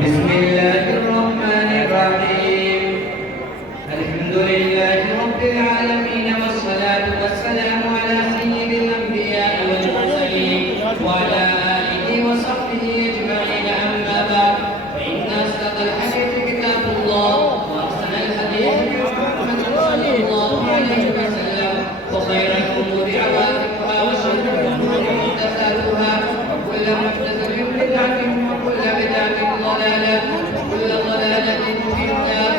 بسم الله الرحمن الرحيم. الحمد لله رب العالمين، والصلاة والسلام على سيد الأنبياء والمرسلين وعلى آله وصحبه أجمعين. أما بعد، فإن أصدق الحديث كتاب الله، وأحسن الحديث محمد صلى الله عليه وسلم، وخير الأمور عواقبها، وشر الأمور محدثاتها، وكل محدثة بدعة، وكل بدعة ضلالة، وكل ضلالة في النار.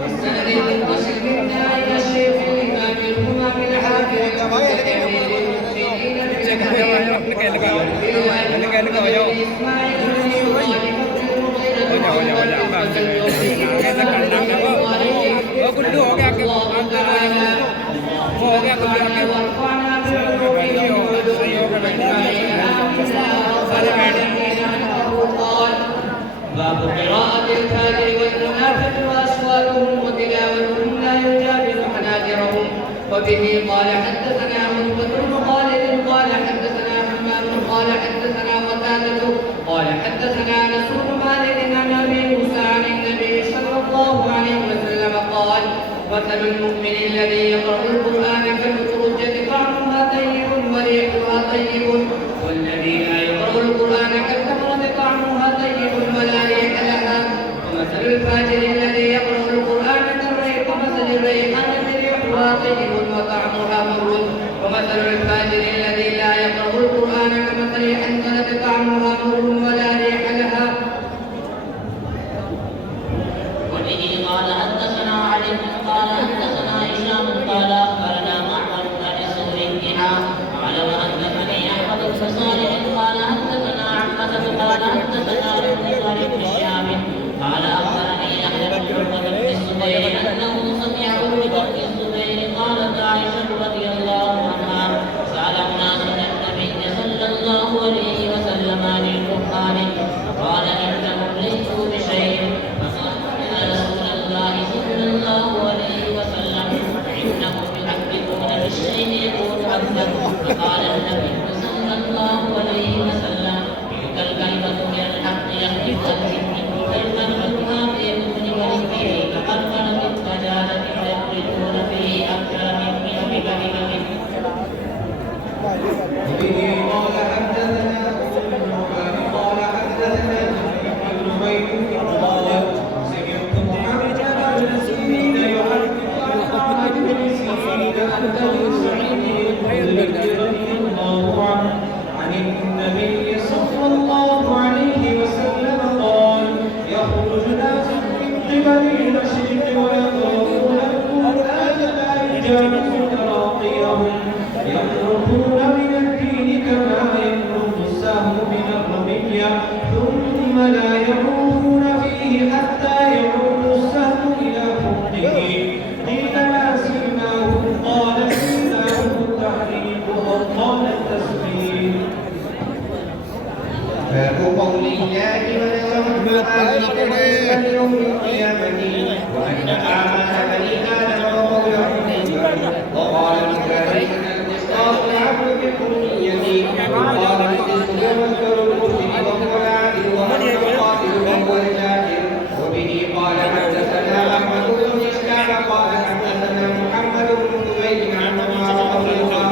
بالسند المتصل منا إلى الشيخ الإمام الهمام الحافظ المتكبر المؤمنين باب قراءة الفاجر والمنافق وأصواتهم وتلاوتهم لا يجاوز حناجرهم. وبه قال حدثنا عتبة بن خالد قال حدثنا حماد قال حدثنا قتادة قال حدثنا أنس بن مالك عن أبي موسى عن النبي صلى الله عليه وسلم قال: مثل المؤمن الذي يقرأ القرآن كالأترجة طعمها طيب وريحها طيب، والذي لا يقرأ القرآن كالتمرة طعمها طيب ولا ريح لها. ومثل الفاجر الذي يقرأ القرآن كمثل الريحانة ريحها طيب وطعمها مر. ومثل الفاجر الذي لا يقرأ القرآن كمثل حنظلة طعمها مر ولا ريح لها. وبه قال حدثنا علي قال حدثنا هشام قال اخبرنا معمر عن الزهري قال وحدثني احمد بن صالح قال حدثنا عمته قال حدثنا عمر بن شهاب قال اخبرني يحيى بن عمر بن الزبير انه سمع عروه بن الزبير قالت عائشه رضي الله عنها: سال ناس النبي صلى الله عليه وسلم عن القران فقال انهم ليسوا بشيء، رسول الله صلى الله عليه وسلم: إنهم يحدثون بالشيء يكون أكثر. فقال النبي صلى الله عليه وسلم: تلك الكلمة من الحق يحدث منه كلمتها في يكون وليه تقربن بالفجالة فيخرجون فيه أكثر من 100 كلمة. وبه قال حدثنا قال حدثنا ابن عبيد قال: سمعت محمد بن سيرين يحدث عن خالد بن سيرين عن ابي سعيد الخدري رضي الله عنه عن النبي صلى الله عليه وسلم قال: يخرج ناس من قبل المشرق ويقرؤون القرآن لا يجاوز تراقيهم، يمرقون من الدين كما يمرق السهم من الرمية، ثم لا يعودون فيه حتى يعود السهم إلى فوقه. قيل ما سيماهم؟ قال سيماهم التحريك أو قال التسليم. باب قول الله: وليوم يوم القيامة وأن أعمال بني آدم وقولهم. وقال مجاهد: القصاص العبد بالكلية. قال الحديث يذكر المسلم وهو العادل وهو القاتل وهو الجاهل. وبه قال حدثنا أحمد بن إسحاق قال حدثنا محمد بن زبيد عن عمر رضي الله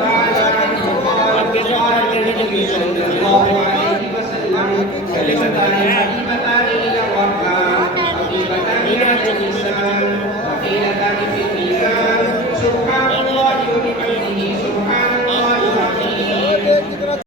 تعالى عنه قال: قال النبي صلى الله